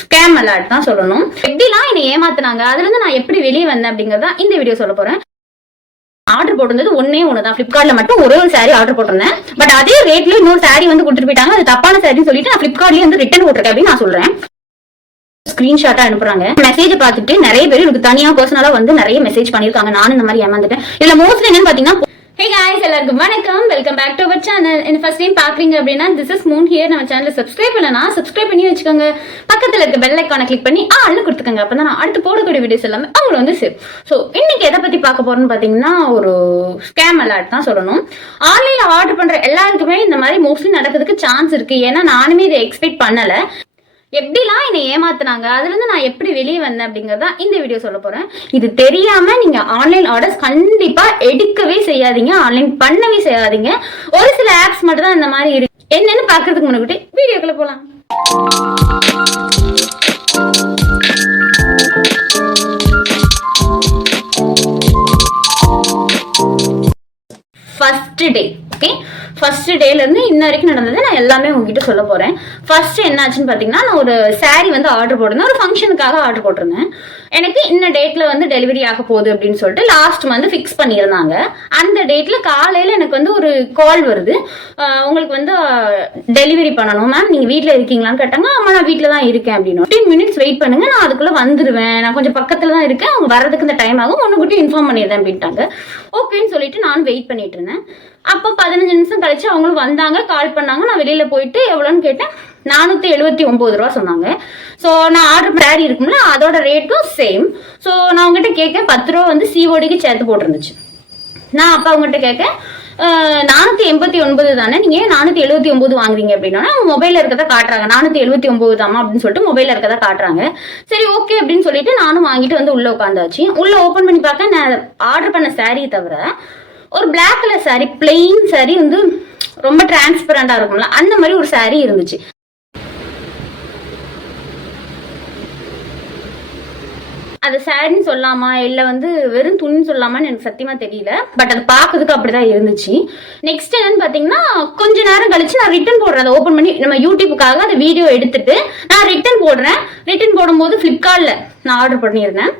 Scam alert தான் சொல்லணும். எப்படிலாம் என்னை ஏமாத்தினாங்க, அதுல இருந்து நான் எப்படி வெளியே வந்தேன் அப்படிங்கறத இந்த வீடியோ சொல்ல போறேன். ஆர்டர் போட்டிருந்தது ஒண்ணுதான். பிளிப்கார்ட்ல மட்டும் ஒரே ஒரு சாரி ஆர்டர் போட்டிருந்தேன். பட் அதே ரேட்ல இன்னொரு சாரி வந்து கொடுத்துட்டு போயிட்டாங்க. அது தப்பான சாரின்னு சொல்லிட்டு நான் பிளிப்கார்ட்லயே வந்து ரிட்டர்ன் போட்டிருக்கேன் அப்படின்னு நான் சொல்றேன். ஸ்கிரீன்ஷாட்டா அனுப்புறாங்க. மெசேஜ் பார்த்துட்டு நிறைய பேர் எனக்கு தனியா பர்சனலா வந்து நிறைய மெசேஜ் பண்ணிருக்காங்க. நானும் இந்த மாதிரி ஏமாந்துட்டேன். இதுல மோஸ்ட்லி என்னன்னு பாத்தீங்கன்னா, ஹே गाइस, எல்லாருக்கும் வணக்கம். Welcome back to our channel. என்ன ஃபர்ஸ்ட் டைம் பாக்குறீங்க அப்படின்னா திஸ் இஸ் மூன் ஹியர். நம்ம சேனலை சப்ஸ்கிரைப் பண்ணலனா சப்ஸ்கிரைப் பண்ணி வச்சுக்கோங்க. பக்கத்துல இருக்க பெல் ஐகானை கிளிக் பண்ணி ஆல்னு கொடுத்துக்கோங்க. அப்பதான் நான் அடுத்து போடக்கூடிய வீடியோஸ் எல்லாமே அவங்க வந்து சேவ். ஸோ இன்னைக்கு எதை பத்தி பார்க்க போறோம்னு பாத்தீங்கன்னா, ஒரு ஸ்கேம் அலர்ட் தான் சொல்லணும். ஆன்லைன்ல ஆர்டர் பண்ற எல்லாருக்குமே இந்த மாதிரி மோஸ்ட்லி நடக்கிறதுக்கு சான்ஸ் இருக்கு. ஏன்னா நானுமே இதை எக்ஸ்பெக்ட் பண்ணல. எப்படிலாம் என்னை ஏமாத்தினாங்க, அதுல இருந்து நான் எப்படி வெளியே வந்தேன் அப்படிங்கறத இந்த வீடியோ சொல்ல போறேன். இது தெரியாம நீங்க ஆன்லைன் ஆர்டர்ஸ் கண்டிப்பா எடுக்கவே செய்யாதீங்க, ஆன்லைன் பண்ணவே செய்யாதீங்க. ஒரு சில ஆப்ஸ் மட்டும் தான் இந்த மாதிரி இருக்கு. என்னன்னு பாக்குறதுக்கு முன்னாடி வீடியோக்குள்ள போலாம். ஃபர்ஸ்ட் டே, ஓகே, ஃபர்ஸ்ட் டேல இருந்து இன்ன வரைக்கும் நடந்தது நான் எல்லாமே உங்ககிட்ட சொல்ல போறேன். ஃபர்ஸ்ட் என்னாச்சுன்னு பாத்தீங்கன்னா, நான் ஒரு சாரி வந்து ஆர்டர் போட்டிருந்தேன். ஒரு ஃபங்க்ஷனுக்காக ஆர்டர் போட்டிருந்தேன். எனக்கு இந்த டேட்ல வந்து டெலிவரி ஆக போகுது அப்படின்னு சொல்லிட்டு லாஸ்ட் மந்த் ஃபிக்ஸ் பண்ணியிருந்தாங்க. அந்த டேட்ல காலையில எனக்கு வந்து ஒரு கால் வருது. உங்களுக்கு வந்து டெலிவரி பண்ணணும் மேம், நீங்க வீட்டுல இருக்கீங்களான்னு கேட்டாங்க. ஆமா நான் வீட்டுல தான் இருக்கேன் அப்படின்னு. 15 minutes வெயிட் பண்ணுங்க, நான் அதுக்குள்ள வந்துருவேன், நான் கொஞ்சம் பக்கத்துல தான் இருக்கேன், அவங்க வர்றதுக்கு இந்த டைம் ஆகும், ஒன்னு இன்ஃபார்ம் பண்ணிடுறேன் அப்படின்ட்டாங்க. ஓகேன்னு சொல்லிட்டு நான் வெயிட் பண்ணிட்டு இருந்தேன். அப்போ 15 நிமிஷம் கழிச்சு அவங்களும் வந்தாங்க, கால் பண்ணாங்க. நான் வெளியில போயிட்டு எவ்வளோன்னு கேட்டேன். 479 ரூபா சொன்னாங்க. ஸோ நான் ஆர்டர் சாரி இருக்கும்ல, அதோட ரேட்டும் சேம். ஸோ நான் அவங்ககிட்ட கேட்க 10 ரூபா வந்து சிஓடிக்கு சேர்த்து போட்டிருந்துச்சு. நான் அப்போ அவங்ககிட்ட கேட்க 489 தானே, நீங்க 479 வாங்குறீங்க அப்படின்னா மொபைல்ல இருக்கதா காட்டுறாங்க. 479 தாமா அப்படின்னு சொல்லிட்டு மொபைல்ல இருக்கதா காட்டுறாங்க. சரி ஓகே அப்படின்னு சொல்லிட்டு நானும் வாங்கிட்டு வந்து உள்ள உட்காந்தாச்சு. உள்ள ஓபன் பண்ணி பார்க்க நான் ஆர்டர் பண்ண சாரியை தவிர ஒரு black colour sari, plain sari வந்து ரொம்ப டிரான்ஸ்பரண்டா இருக்கும்ல, அந்த மாதிரி ஒரு சாரி இருந்துச்சு. அது சாரின்னு சொல்லாமா இல்ல வந்து வெறும் துணின்னு சொல்லாமான்னு எனக்கு சத்தியமா தெரியல. பட் அது பாக்குறதுக்கு அப்படிதான் இருந்துச்சு. நெக்ஸ்ட் என்னன்னு பாத்தீங்கன்னா, கொஞ்ச நேரம் கழிச்சு நான் ரிட்டர்ன் போடுறேன். அதை ஓபன் பண்ணி நம்ம யூடியூப்புக்காக அந்த வீடியோ எடுத்துட்டு நான் ரிட்டர்ன் போடுறேன். ரிட்டர்ன் போடும்போது பிளிப்கார்ட்ல நான் ஆர்டர் பண்ணியிருந்தேன்.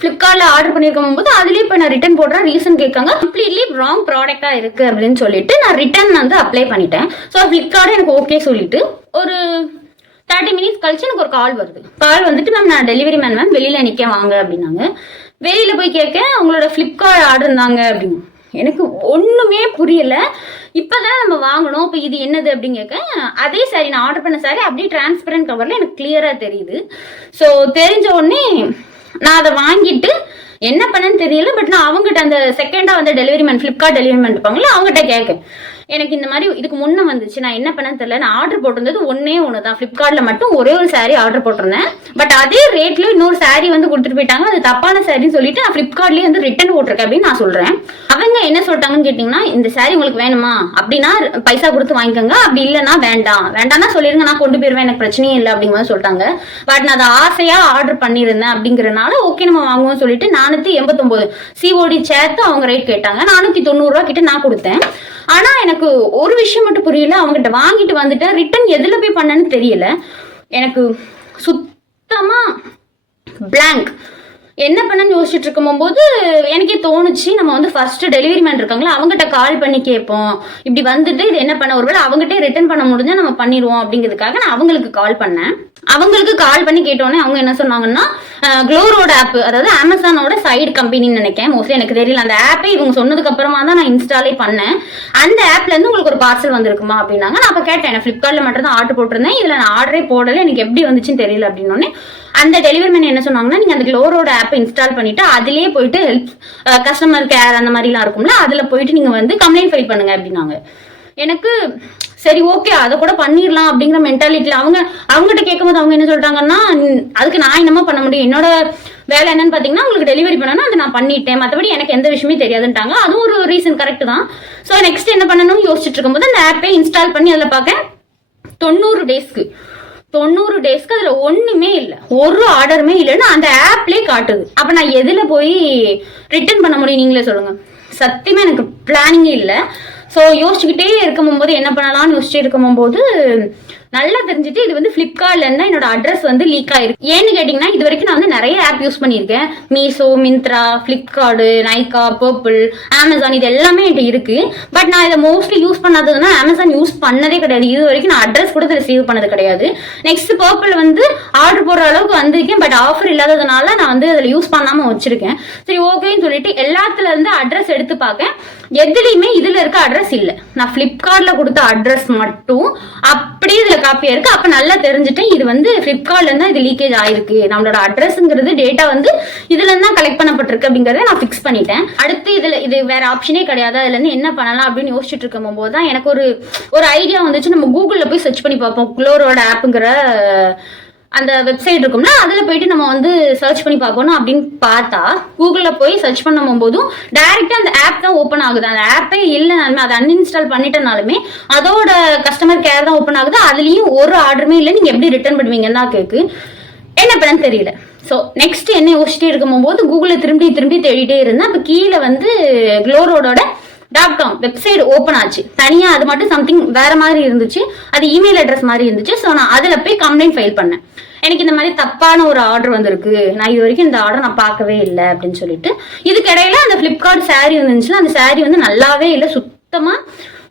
பிளிப்கார்ட்ல ஆர்டர் பண்ணிருக்கும் போது அதுலயே இப்ப நான் ரிட்டர்ன் போடுறேன். ரீசன் கேட்காங்க, கம்ப்ளீட்லி ராங் ப்ராடக்டா இருக்கு அப்படின்னு சொல்லிட்டு நான் ரிட்டர்ன் வந்து அப்ளை பண்ணிட்டேன். ஸோ பிளிப்கார்ட் எனக்கு ஓகே சொல்லிட்டு ஒரு 30 minutes கழிச்சு எனக்கு ஒரு கால் வருது. கால் வந்துட்டு மேம் நான் டெலிவரி மேம் வெளியில நிக்க வாங்க அப்படின்னாங்க. வெளியில போய் கேட்க அவங்களோட பிளிப்கார்ட் ஆர்டர் இருந்தாங்க அப்படின்னு. எனக்கு ஒண்ணுமே புரியல. இப்பதான் நம்ம வாங்கணும், இப்ப இது என்னது அப்படின்னு கேட்க, அதே சாரி நான் ஆர்டர் பண்ண சாரி அப்படியே டிரான்ஸ்பரண்ட் கவர்ல எனக்கு கிளியரா தெரியுது. ஸோ தெரிஞ்ச உடனே நான் அதை வாங்கிட்டு என்ன பண்ணேன்னு தெரியல. பட் நான் அவங்ககிட்ட அந்த செகண்டா வந்து delivery man, Flipkart delivery man இருப்பாங்களா, அவங்ககிட்ட கேட்கேன். எனக்கு இந்த மாதிரி இதுக்கு முன்ன வந்துச்சு, நான் என்ன பண்ணேன்னு தெரியல. நான் ஆர்டர் போட்டிருந்தது ஒண்ணு தான். பிளிப்கார்ட்ல மட்டும் ஒரே ஒரு சாரி ஆர்டர் போட்டிருந்தேன். பட் அதே ரேட்ல இன்னொரு சாரி வந்து கொடுத்துட்டு போயிட்டாங்க. அது தப்பான சாரின்னு சொல்லிட்டு நான் பிளிப்கார்ட்லயே வந்து ரிட்டர்ன் போட்டிருக்கேன் அப்படின்னு நான் சொல்றேன். அவங்க என்ன சொல்லிட்டாங்கன்னு கேட்டீங்கன்னா, இந்த சாரி உங்களுக்கு வேணுமா அப்படின்னா பைசா கொடுத்து வாங்கிக்கோங்க, அப்படி இல்லைன்னா வேண்டாம்னா சொல்லிருங்க, நான் கொண்டு போயிருவேன், எனக்கு பிரச்சனையே இல்லை அப்படிங்கிற சொல்லிட்டாங்க. பட் நான் அதை ஆசையா ஆர்டர் பண்ணியிருந்தேன் அப்படிங்கறதுனால ஓகே நம்ம வாங்குவோம் சொல்லிட்டு 489 சிஓடி சேர்த்து அவங்க ரேட் கேட்டாங்க. 490 ரூபா கிட்ட நான் கொடுத்தேன். ஆனா எனக்கு ஒரு விஷயம் மட்டும் புரியல. அவங்ககிட்ட வாங்கிட்டு வந்துட்டேன், ரிட்டர்ன் எதுல போய் பண்ணேன்னு தெரியல. எனக்கு சுத்தமா பிளாங்க். என்ன பண்ணன்னு யோசிச்சுட்டு இருக்கும் போது எனக்கே தோணுச்சு, நம்ம வந்து ஃபர்ஸ்ட் டெலிவரி மேன் இருக்காங்களா, அவங்ககிட்ட கால் பண்ணி கேட்போம், இப்படி வந்துட்டு இது என்ன பண்ண, ஒருவேளை அவங்ககிட்ட ரிட்டர்ன் பண்ண முடிஞ்சா நம்ம பண்ணிடுவோம் அப்படிங்கிறதுக்காக நான் அவங்களுக்கு கால் பண்ணேன். அவங்களுக்கு கால் பண்ணி கேட்டோன்னே அவங்க என்ன சொன்னாங்கன்னா, க்ளோரோட ஆப், அதாவது அமேசானோட சைடு கம்பெனின்னு நினைக்கிறேன், மோஸ்ட்லி எனக்கு தெரியல. அந்த ஆப்பை இவங்க சொன்னதுக்கு அப்புறமா தான் நான் இன்ஸ்டாலே பண்ணேன். அந்த ஆப்ல இருந்து உங்களுக்கு ஒரு பார்சல் வந்திருக்குமா அப்படின்னாங்க. நான் அப்ப கேட்டேன், நான் பிளிப்கார்ட்ல மட்டும் தான் ஆர்டர் போட்டிருந்தேன், இதுல நான் ஆர்டரே போடல, எனக்கு எப்படி வந்துச்சுன்னு தெரியல அப்படின்னோடனே அந்த டெலிவரி மேன் என்ன சொன்னாங்கன்னா, நீங்க அந்த க்ளோரோட ஆப் இன்ஸ்டால் பண்ணிட்டு அதுலயே போயிட்டு ஹெல்ப் கஸ்டமர் கேர் அந்த மாதிரிலாம் இருக்கும்ல, அதுல போயிட்டு நீங்க வந்து கம்ப்ளைண்ட் ஃபைல் பண்ணுங்க அப்படின்னாங்க. எனக்கு சரி ஓகே அதை கூட பண்ணிடலாம் அப்படிங்கிற மென்டாலிட்டியில அவங்ககிட்ட கேட்கும்போது அவங்க என்ன சொல்லிட்டாங்கன்னா, அதுக்கு நான் என்னமோ பண்ண முடியும், என்னோட வேலை என்னன்னு பாத்தீங்கன்னா உங்களுக்கு டெலிவரி பண்ணணும், அதை நான் பண்ணிட்டேன், மற்றபடி எனக்கு எந்த விஷயமே தெரியாதுன்ட்டாங்க. அதுவும் ஒரு ரீசன் கரெக்ட் தான். ஸோ நெக்ஸ்ட் என்ன பண்ணணும்னு யோசிச்சுட்டு இருக்கும்போது அந்த ஆப்பை இன்ஸ்டால் பண்ணி அதில் பார்க்க 90 டேஸ்க்கு அதுல ஒண்ணுமே இல்லை, ஒரு ஆர்டருமே இல்லைன்னு அந்த ஆப்லயே காட்டுது. அப்ப நான் எதுல போய் ரிட்டர்ன் பண்ண முடியும் நீங்களே சொல்லுங்க. சத்தியமா எனக்கு பிளானிங்கே இல்லை. ஸோ யோசிச்சுக்கிட்டே இருக்கும் போது என்ன பண்ணலாம்னு யோசிச்சுட்டே இருக்கும் போது நல்லா தெரிஞ்சுட்டு இது வந்து ஃப்ளிப்கார்ட்ல இருந்தா என்னோட அட்ரஸ் வந்து லீக் ஆயிருக்கு. ஏன்னு கேட்டீங்கன்னா இது வரைக்கும் நான் வந்து நிறைய ஆப் யூஸ் பண்ணியிருக்கேன். மீஷோ, மிந்த்ரா, ஃப்ளிப்கார்டு, நைகா, பர்பிள், அமேசான் இது எல்லாமே என்கிட்ட இருக்கு. பட் நான் இதை மோஸ்ட்லி யூஸ் பண்ணாததுன்னா அமேசான் யூஸ் பண்ணதே கிடையாது. இது வரைக்கும் நான் அட்ரஸ் கூட இதில் சேவ் பண்ணது கிடையாது. நெக்ஸ்ட் பர்பிள் வந்து ஆர்டர் போடுற அளவுக்கு வந்திருக்கேன். பட் ஆஃபர் இல்லாததுனால நான் வந்து அதில் யூஸ் பண்ணாம வச்சிருக்கேன். சரி ஓகேன்னு சொல்லிட்டு எல்லாத்துல இருந்து அட்ரஸ் எடுத்து பார்க்கேன். எதுலையுமே இதுல இருக்க அட்ரஸ் இல்லை. நான் ஃப்ளிப்கார்ட்ல கொடுத்த அட்ரஸ் மட்டும் அப்படியே இதுல காப்பியா இருக்கு. அப்ப நல்லா தெரிஞ்சுட்டேன் இது வந்து ஃப்ளிப்கார்ட்ல இருந்தா இது லீக்கேஜ் ஆயிருக்கு. நம்மளோட அட்ரஸ்ங்கிறது டேட்டா வந்து இதுல இருந்தா கலெக்ட் பண்ணப்பட்டிருக்கு அப்படிங்கறத நான் ஃபிக்ஸ் பண்ணிட்டேன். அடுத்து இது வேற ஆப்ஷனே கிடையாது. அதுல இருந்து என்ன பண்ணலாம் அப்படின்னு யோசிச்சுட்டு இருக்கும் போது தான் எனக்கு ஒரு ஐடியா வந்துச்சு. நம்ம கூகுள்ல போய் சர்ச் பண்ணி பார்ப்போம். குளோரோட ஆப்புங்கிற அந்த வெப்சைட் இருக்கும்னா அதில் போயிட்டு நம்ம வந்து சர்ச் பண்ணி பார்க்கணும் அப்படின்னு பார்த்தா கூகுளில் போய் சர்ச் பண்ணும் போதும் டைரெக்டாக அந்த ஆப் தான் ஓப்பன் ஆகுது. அந்த ஆப்பே இல்லைனாலுமே அதை அன்இன்ஸ்டால் பண்ணிட்டனாலுமே அதோட கஸ்டமர் கேர் தான் ஓப்பன் ஆகுது. அதுலேயும் ஒரு ஆர்டருமே இல்லை. நீங்கள் எப்படி ரிட்டர்ன் பண்ணுவீங்கன்னு தான் கேட்கு. என்ன பண்ணன்னு தெரியல. ஸோ நெக்ஸ்ட் என்ன யோசிச்சுட்டே இருக்கும் போது கூகுளில் திரும்பி தேடிட்டே இருந்தேன். அப்போ கீழே வந்து குளோரோடோட .com வெப்சைட் ஓப்பன் ஆச்சு. தனியா அது மட்டும் சம்திங் வேற மாதிரி இருந்துச்சு. அது இமெயில் அட்ரஸ் மாதிரி இருந்துச்சு. ஸோ நான் அதுல போய் கம்ப்ளைண்ட் ஃபைல் பண்ணேன். எனக்கு இந்த மாதிரி தப்பான ஒரு ஆர்டர் வந்திருக்கு, நான் இது வரைக்கும் இந்த ஆர்டர் நான் பார்க்கவே இல்லை அப்படின்னு சொல்லிட்டு. இதுக்கு இடையில அந்த ஃப்ளிப்கார்ட் சாரீ வந்துச்சுன்னா அந்த சாரீ வந்து நல்லாவே இல்லை. சுத்தமா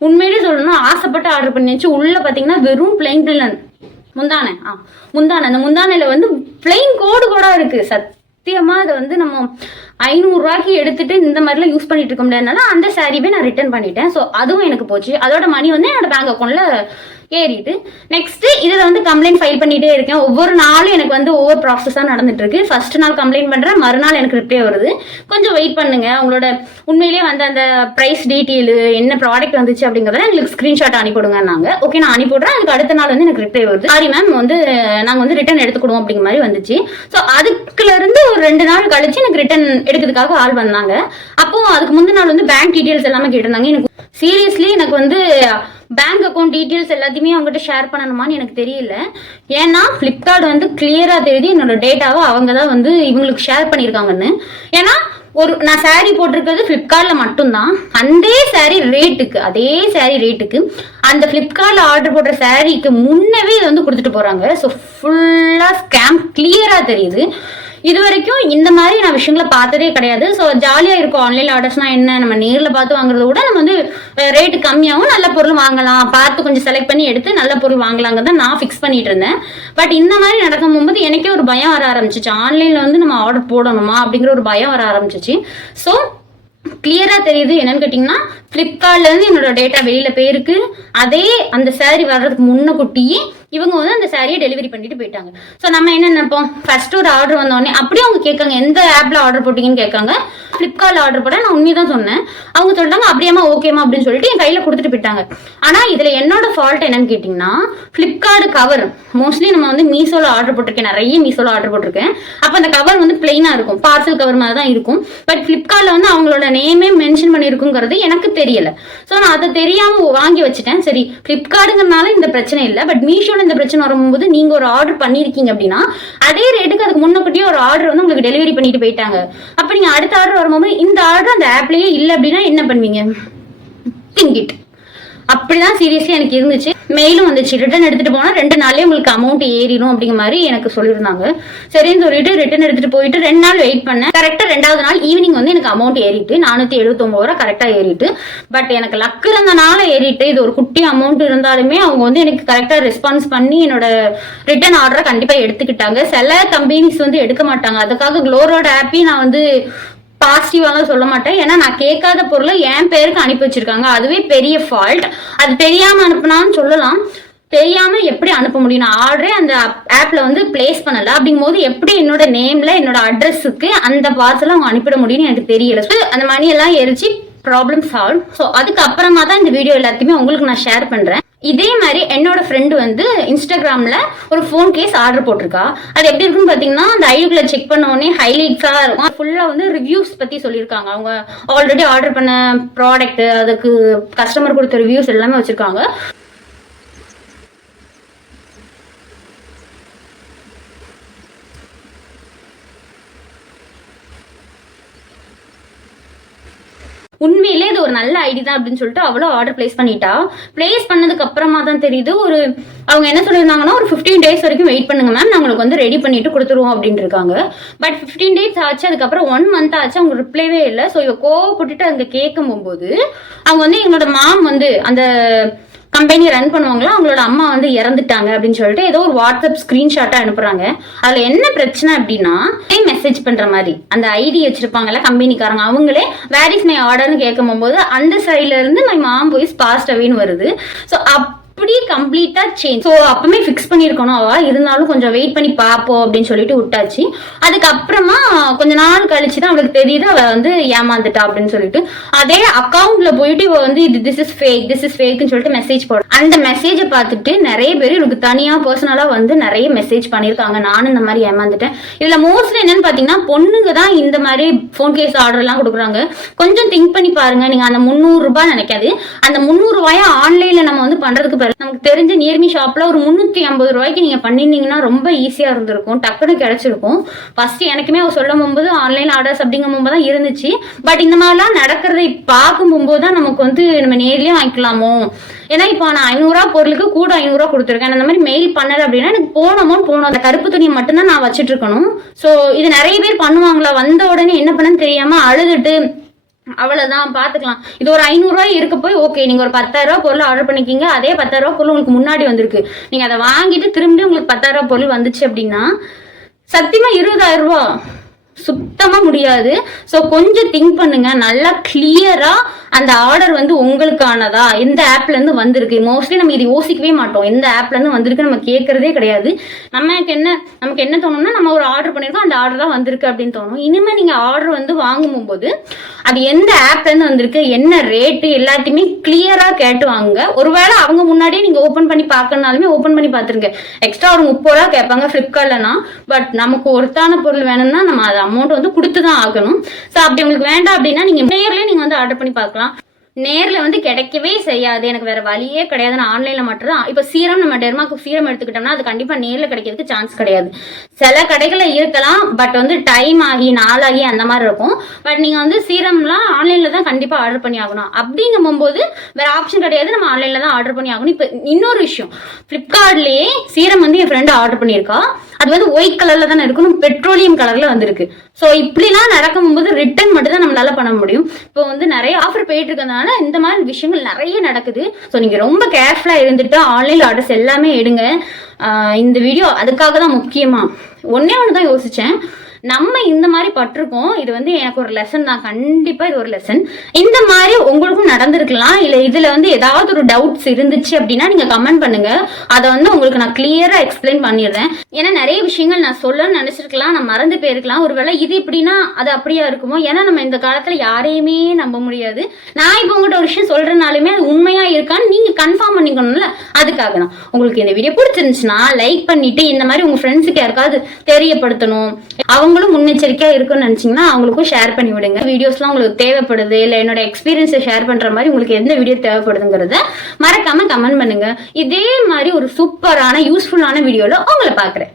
உண்மையிலேயே சொல்லணும் ஆசைப்பட்டு ஆர்டர் பண்ணிச்சு. உள்ள பாத்தீங்கன்னா வெறும் பிளைன் முந்தானை அந்த முந்தானையில வந்து பிளைன் கோடா இருக்கு. சத்தியமா அதை வந்து நம்ம 500 ரூபாய்க்கு எடுத்துட்டு இந்த மாதிரிலாம் யூஸ் பண்ணிட்டு இருக்க முடியாதுனால அந்த சாரீவே நான் ரிட்டர்ன் பண்ணிட்டேன். ஸோ அதுவும் எனக்கு போச்சு. அதோட மணி வந்து என்னோட பேங்க் அக்கௌண்ட்ல ஏறிட்டு நெக்ஸ்ட் இதில் வந்து கம்ப்ளைண்ட் ஃபைல் பண்ணிட்டே இருக்கேன். ஒவ்வொரு நாளும் எனக்கு வந்து ஒவ்வொரு ப்ராசஸாக நடந்துட்டு இருக்கு. ஃபர்ஸ்ட் நாள் கம்ப்ளைண்ட் பண்றேன், மறுநாள் எனக்கு ரிப்ளை வருது. கொஞ்சம் வெயிட் பண்ணுங்க, உங்களோட உண்மையிலேயே வந்து அந்த ப்ரைஸ் டீட்டெயில் என்ன ப்ராடக்ட் வந்துச்சு அப்படிங்கிறத எங்களுக்கு ஸ்கிரீன்ஷாட் அனுப்பிவிடுங்கன்னாங்க. ஓகே நான் அனுப்பிவிடுறேன். அதுக்கு அடுத்த நாள் வந்து எனக்கு ரிப்ளை வருது, சாரி மேம் வந்து நாங்கள் வந்து ரிட்டர்ன் எடுத்துக்கிடுவோம் அப்படிங்கிற மாதிரி வந்துச்சு. ஸோ அதுக்குல இருந்து ஒரு 2 நாள் கழிச்சு எனக்கு ரிட்டர்ன் எடுக்கிறதுக்காக ஆள் வந்தாங்க. அப்போ அதுக்கு முந்தின நாள் வந்து பேங்க் டீட்டெயில்ஸ் எல்லாமே கேட்டிருந்தாங்க. எனக்கு சீரியஸ்லி எனக்கு வந்து பேங்க் அக்கௌண்ட் டீட்டெயில்ஸ் எல்லாத்தையுமே அவங்ககிட்ட ஷேர் பண்ணணுமான்னு எனக்கு தெரியல. ஏன்னா ஃப்ளிப்கார்ட் வந்து கிளியரா தெரியுது என்னோட டேட்டாவை அவங்க தான் வந்து இவங்களுக்கு ஷேர் பண்ணியிருக்காங்கன்னு. ஏன்னா நான் சாரீ போட்டிருக்கிறது ஃப்ளிப்கார்ட்ல மட்டும்தான். அதே சாரீ ரேட்டுக்கு அந்த ஃப்ளிப்கார்ட்ல ஆர்டர் போடுற சாரீக்கு முன்னவே இதை வந்து கொடுத்துட்டு போறாங்க. ஸோ ஃபுல்லா ஸ்கேம் கிளியரா தெரியுது. இது வரைக்கும் இந்த மாதிரி நான் விஷயங்களை பார்த்ததே கிடையாது. ஸோ ஜாலியா இருக்கும். ஆன்லைன் ஆர்டர்ஸ்னா என்ன, நம்ம நேரில் பார்த்து வாங்குறத விட நம்ம வந்து ரேட்டு கம்மியாகவும் நல்ல பொருள் வாங்கலாம், பார்த்து கொஞ்சம் செலக்ட் பண்ணி எடுத்து நல்ல பொருள் வாங்கலாங்கிறத நான் ஃபிக்ஸ் பண்ணிட்டு இருந்தேன். பட் இந்த மாதிரி நடக்கும் போது எனக்கே ஒரு பயம் வர ஆரம்பிச்சிச்சு. ஆன்லைன்ல வந்து நம்ம ஆர்டர் போடணுமா அப்படிங்கிற ஒரு பயம் வர ஆரம்பிச்சிச்சு. ஸோ கிளியரா தெரியுது என்னன்னு கேட்டீங்கன்னா ஃப்ளிப்கார்ட்ல இருந்து என்னோட டேட்டா வெளியில போயிருக்கு. அதே அந்த சாரீ வர்றதுக்கு முன்னக்கூட்டியே இவங்க வந்து அந்த சாரியை டெலிவரி பண்ணிட்டு போயிட்டாங்க. ஸோ நம்ம என்ன நினைப்போம், ஃபர்ஸ்ட் ஒரு ஆர்டர் வந்தோடனே அப்படியே அவங்க கேட்காங்க எந்த ஆப்ல ஆர்டர் போட்டீங்கன்னு கேட்காங்க. ஃப்ளிப்கார்ட்ல ஆர்டர் போட நான் உண்மைதான் சொன்னேன். அவங்க சொல்லிட்டாங்க அப்படியேமா ஓகேமா அப்படின்னு சொல்லிட்டு என் கையில கொடுத்துட்டு போயிட்டாங்க. ஆனா இதுல என்னோட ஃபால்ட் என்னன்னு கேட்டீங்கன்னா ஃப்ளிப்கார்ட் கவர் மோஸ்ட்லி நம்ம வந்து மீஷோல ஆர்டர் போட்டிருக்கேன், நிறைய மீஷோல ஆர்டர் போட்டிருக்கேன். அப்ப அந்த கவர் வந்து பிளெயினா இருக்கும், பார்சல் கவர் மாதிரி தான் இருக்கும். பட் ஃப்ளிப்கார்ட்ல வந்து அவங்களோட நேமே மென்ஷன் பண்ணிருக்குங்கிறது எனக்கு தெரியல. ஸோ நான் அதை தெரியாம வாங்கி வச்சுட்டேன். சரி ஃப்ளிப்கார்ட்டுங்கிறனால இந்த பிரச்சனை இல்லை, பட் மீஷோல இந்த பிரச்சனை வரும்போது நீங்க ஒரு ஆர்டர் பண்ணிருக்கீங்க அப்படின்னா அதே ரேட்டுக்கு அதுக்கு முன்னக்கூட்டியே ஒரு ஆர்டர் வந்து உங்களுக்கு டெலிவரி பண்ணிட்டு போயிட்டாங்க. அப்ப நீங்க அடுத்த ஆர்டர் வரும்போது இந்த ஆர்டர் அந்த ஆப்லயே இல்லை அப்படின்னா என்ன பண்ணுவீங்க? திங்கிட். அப்படிதான் சீரியஸ்லி எனக்கு இருந்துச்சு. மெயிலும் வந்துச்சு, ரிட்டர்ன் எடுத்துட்டு போனா 2 நாள்லயே உங்களுக்கு அமௌண்ட் ஏறிடும் அப்படிங்கிற மாதிரி எனக்கு சொல்லியிருந்தாங்க. சரின்னு சொல்லிட்டு ரிட்டர்ன் எடுத்துட்டு போயிட்டு 2 நாள் வெயிட் பண்ணேன். கரெக்டா 2வது நாள் ஈவினிங் வந்து எனக்கு அமௌண்ட் ஏறிட்டு 479 ரூபா கரெக்டா ஏறிட்டு. பட் எனக்கு லக் இருந்தனால ஏறிட்டு. இது ஒரு குட்டி அமௌண்ட் இருந்தாலுமே அவங்க வந்து எனக்கு கரெக்டா ரெஸ்பான்ஸ் பண்ணி என்னோட ரிட்டர்ன் ஆர்டரை கண்டிப்பா எடுத்துக்கிட்டாங்க. சில கம்பெனிஸ் வந்து எடுக்க மாட்டாங்க. அதுக்காக குளோரோட ஆப்பையும் நான் வந்து பாசிட்டிவாலாம் சொல்ல மாட்டேன். ஏன்னா நான் கேட்காத பொருளை என் பேருக்கு அனுப்பி வச்சிருக்காங்க. அதுவே பெரிய ஃபால்ட். அது தெரியாம அனுப்புனான்னு சொல்லலாம். தெரியாம எப்படி அனுப்ப முடியும்? நான் ஆர்டரே அந்த ஆப்ல வந்து பிளேஸ் பண்ணல. அப்படிங்கும் போது எப்படி என்னோட நேம்ல என்னோட அட்ரஸுக்கு அந்த பார்சலை அவங்க அனுப்பிட முடியும்னு எனக்கு தெரியல. அந்த மணி எல்லாம் எரிச்சு ப்ராப்ளம் சால்வ். ஸோ அதுக்கப்புறமா தான் இந்த வீடியோ எல்லாத்தையுமே உங்களுக்கு நான் ஷேர் பண்றேன். இதே மாதிரி என்னோட ஃப்ரெண்டு வந்து இன்ஸ்டாகிராம்ல ஒரு ஃபோன் கேஸ் ஆர்டர் போட்டிருக்கா. அது எப்படி இருக்குன்னு பாத்தீங்கன்னா அந்த ஐடிக்குள்ள செக் பண்ண உடனே ஹைலைட்ஸா இருக்கும். ஃபுல்லா வந்து ரிவ்யூஸ் பத்தி சொல்லியிருக்காங்க. அவங்க ஆல்ரெடி ஆர்டர் பண்ண ப்ராடக்ட், அதுக்கு கஸ்டமர் கொடுத்த ரிவ்யூஸ் எல்லாமே வச்சிருக்காங்க. உண்மையிலே இது ஒரு நல்ல ஐடி தான் அப்படின்னு சொல்லிட்டு அவளோ ஆர்டர் பிளேஸ் பண்ணிட்டா. பிளேஸ் பண்ணதுக்கு அப்புறமா தான் தெரியுது, அவங்க என்ன சொல்லியிருந்தாங்கன்னா ஒரு 15 days வரைக்கும் வெயிட் பண்ணுங்க மேம், நான் உங்களுக்கு வந்து ரெடி பண்ணிட்டு கொடுத்துருவோம் அப்படின்னு இருக்காங்க. பட் 15 days ஆச்சு, அதுக்கப்புறம் 1 month ஆச்சு, அவங்க ரிப்ளைவே இல்லை. ஸோ இவ கோவப்பட்டுட்டு அங்கே கேட்கும் போகும்போது அவங்க வந்து எங்களோட மாம் வந்து அந்த கம்பெனி ரன் பண்ணுவாங்களா, அவங்களோட அம்மா வந்து இறந்துட்டாங்க அப்படின்னு சொல்லிட்டு ஏதோ ஒரு வாட்ஸ்அப் ஸ்கிரீன்ஷாட்டா அனுப்புறாங்க. அதுல என்ன பிரச்சனை அப்படின்னா, மெசேஜ் பண்ற மாதிரி அந்த ஐடி வச்சிருப்பாங்கல்ல கம்பெனிக்காரங்க, அவங்களே வேர் இஸ் மை ஆர்டர்னு கேட்கும் போது அந்த சைட்ல இருந்து மை மாம் வாய்ஸ் பாஸ்ட் அவேன்னு வருது. ஸோ அப்படியே கம்ப்ளீட்டா சேஞ்ச். ஸோ அப்பவுமே ஃபிக்ஸ் பண்ணியிருக்கணும் அவ, இருந்தாலும் கொஞ்சம் வெயிட் பண்ணி பார்ப்போம் அப்படின்னு சொல்லிட்டு விட்டாச்சு. அதுக்கப்புறமா கொஞ்ச நாள் கழிச்சு தான் அவளுக்கு தெரியுது அவ வந்து ஏமாந்துட்டா அப்படின்னு சொல்லிட்டு. அதே அக்கௌண்ட்ல போயிட்டு இவ வந்து திஸ் இஸ் ஃபேக்னு சொல்லிட்டு மெசேஜ் போடும். அந்த மெசேஜை பார்த்துட்டு நிறைய பேர் எனக்கு தனியா பர்சனலா வந்து நிறைய மெசேஜ் பண்ணியிருக்காங்க, நானும் இந்த மாதிரி ஏமாந்துட்டேன். இதுல மோஸ்ட்லி என்னன்னு பாத்தீங்கன்னா பொண்ணுங்க தான் இந்த மாதிரி போன் கேஸ் ஆர்டர் எல்லாம் கொடுக்குறாங்க. கொஞ்சம் திங்க் பண்ணி பாருங்க, நீங்க அந்த 300 ரூபாய் நினைக்காது, அந்த 300 ரூபாய ஆன்லைன்ல நம்ம வந்து பண்றதுக்கு நமக்கு தெரிஞ்ச நியர்மி ஷாப்ல ஒரு 350 ரூபாய்க்கு நீங்க பண்ணிருந்தீங்கன்னா ரொம்ப ஈஸியா இருந்திருக்கும், டக்குனு கிடைச்சிருக்கும். ஃபர்ஸ்ட் எனக்குமே சொல்லும் போது ஆன்லைன் ஆர்டர்ஸ் அப்படிங்கும் போது தான் இருந்துச்சு. பட் இந்த மாதிரிலாம் நடக்கிறத பார்க்கும் போது தான் நமக்கு வந்து நம்ம நேர்லயே வாங்கிக்கலாமோ. ஏன்னா இப்போ நான் 500 ரூபா பொருளுக்கு கூட 500 ரூபா கொடுத்துருக்கேன். அந்த மாதிரி மெயில் பண்ணல அப்படின்னா எனக்கு போனோம் அந்த கருப்பு துணியை மட்டும்தான் நான் வச்சுட்டு இருக்கணும். ஸோ இது நிறைய பேர் பண்ணுவாங்களா, வந்த உடனே என்ன பண்ணன்னு தெரியாம அழுதுட்டு அவ்வளவுதான் பாத்துக்கலாம். இது ஒரு 500 ரூபாய் இருக்க போய் ஓகே, நீங்க ஒரு 10,000 ரூபாய் பொருள் ஆர்டர் பண்ணிக்கிங்க, அதே 10,000 ரூபாய் பொருள் உங்களுக்கு முன்னாடி வந்திருக்கு, நீங்க அதை வாங்கிட்டு திரும்பி உங்களுக்கு 10,000 ரூபாய் பொருள் வந்துச்சு அப்படின்னா சத்தியமா 20,000 ரூபாய் சுத்தமா முடியாது. ஸோ கொஞ்சம் திங்க் பண்ணுங்க, நல்லா கிளியரா அந்த ஆர்டர் வந்து உங்களுக்கானதா, எந்த ஆப்ல இருந்து வந்திருக்கு. மோஸ்ட்லி நம்ம இது யோசிக்கவே மாட்டோம், எந்த ஆப்ல இருந்து வந்திருக்கு நம்ம கேட்கறதே கிடையாது. நமக்கு என்ன தோணும்னா நம்ம ஒரு ஆர்டர் பண்ணிருக்கோம், அந்த ஆர்டர் தான் வந்திருக்கு அப்படின்னு தோணும். இனிமே நீங்க ஆர்டர் வந்து வாங்கும் போது அது எந்த ஆப்ல இருந்து வந்திருக்கு, என்ன ரேட்டு, எல்லாத்தையுமே கிளியரா கேட்டு வாங்க. ஒருவேளை அவங்க முன்னாடியே நீங்க ஓபன் பண்ணி பார்க்கறனாலுமே ஓபன் பண்ணி பார்த்துருங்க. எக்ஸ்ட்ரா ஒரு 30 ரூபா கேட்பாங்க ஃபிளிப்கார்ட்லனா. பட் நமக்கு ஒருத்தான பொருள் வேணும்னா நம்ம அது அமௌண்ட் வந்து கொடுத்துதான் ஆகணும். ஸோ அப்படி உங்களுக்கு வேண்டாம் அப்படின்னா நீங்க நேர்லயே நீங்க வந்து ஆர்டர் பண்ணி பார்க்கலாம். நேர்ல வந்து கிடைக்கவே செய்யாது, எனக்கு வேற வழியே கிடையாது, நான் ஆன்லைன்ல மட்டும் தான். இப்ப சீரம், நம்ம டெர்மாக்கு சீரம் எடுத்துக்கிட்டோம்னா அது கண்டிப்பா நேர்ல கிடைக்கிறதுக்கு சான்ஸ் கிடையாது. சில கடைகள்ல இருக்கலாம், பட் வந்து டைம் ஆகி நாளாகி அந்த மாதிரி இருக்கும். பட் நீங்க வந்து சீரம்லாம் ஆன்லைன்ல தான் கண்டிப்பா ஆர்டர் பண்ணி ஆகணும். அப்படிங்கும் போது வேற ஆப்ஷன் கிடையாது, நம்ம ஆன்லைன்ல தான் ஆர்டர் பண்ணி ஆகணும். இப்ப இன்னொரு விஷயம், பிளிப்கார்ட்லயே சீரம் வந்து என் ஃப்ரெண்ட் ஆர்டர் பண்ணியிருக்கா, அது வந்து ஒயிட் கலர்ல தானே இருக்கணும், பெட்ரோலியம் கலர்ல வந்திருக்கு. ஸோ இப்படிலாம் நடக்கும்போது ரிட்டர்ன் மட்டும் தான் நம்மளால பண்ண முடியும். இப்போ வந்து நிறைய ஆஃபர் போயிட்டு இருக்கிறதுனால இந்த மாதிரி விஷயங்கள் நிறைய நடக்குது. ஸோ நீங்க ரொம்ப கேர்ஃபுல்லா இருந்துட்டு ஆன்லைன் ஆர்டர்ஸ் எல்லாமே எடுங்க. இந்த வீடியோ அதுக்காக தான் முக்கியமா ஒன்னே ஒன்று தான் யோசிச்சேன், நம்ம இந்த மாதிரி பட்டிருக்கோம், இது வந்து எனக்கு ஒரு லெசன் தான், கண்டிப்பா இது ஒரு லெசன். இந்த மாதிரி உங்களுக்கும் நடந்திருக்கலாம், இல்ல இதுல வந்து ஏதாவது ஒரு டவுட்ஸ் இருந்துச்சு அப்படின்னா நீங்க கமெண்ட் பண்ணுங்க, அதை வந்து உங்களுக்கு நான் கிளியரா எக்ஸ்பிளைன் பண்ணிடுறேன். ஏன்னா நிறைய விஷயங்கள் நான் சொல்லணும்னு நினைச்சிருக்கலாம், நான் மறந்து போயிருக்கலாம். ஒருவேளை இது இப்படின்னா அது அப்படியா இருக்குமோ, ஏன்னா நம்ம இந்த காலத்துல யாரையுமே நம்ப முடியாது. நான் இப்போ உங்கள்கிட்ட ஒரு விஷயம் சொல்றதுனாலுமே அது உண்மையா இருக்கான்னு நீங்க கன்ஃபார்ம் பண்ணிக்கணும்ல, அதுக்காக தான். உங்களுக்கு இந்த வீடியோ பிடிச்சிருந்துச்சுன்னா லைக் பண்ணிட்டு இந்த மாதிரி உங்க ஃப்ரெண்ட்ஸுக்கு யாருக்காவது தெரியப்படுத்தணும், அவங்களும் முன்னெச்சரிக்கையா இருக்குன்னு நினைச்சீங்கன்னா அவங்களுக்கும் ஷேர் பண்ணி விடுங்க. வீடியோஸ்லாம் உங்களுக்கு தேவைப்படுது, இல்லை என்னோட எக்ஸ்பீரியன்ஸை ஷேர் பண்ற மாதிரி உங்களுக்கு எந்த வீடியோ தேவைப்படுதுங்கிறத மறக்காம கமெண்ட் பண்ணுங்க. இதே மாதிரி ஒரு சூப்பரான யூஸ்ஃபுல்லான வீடியோல உங்களை பார்க்குறேன்.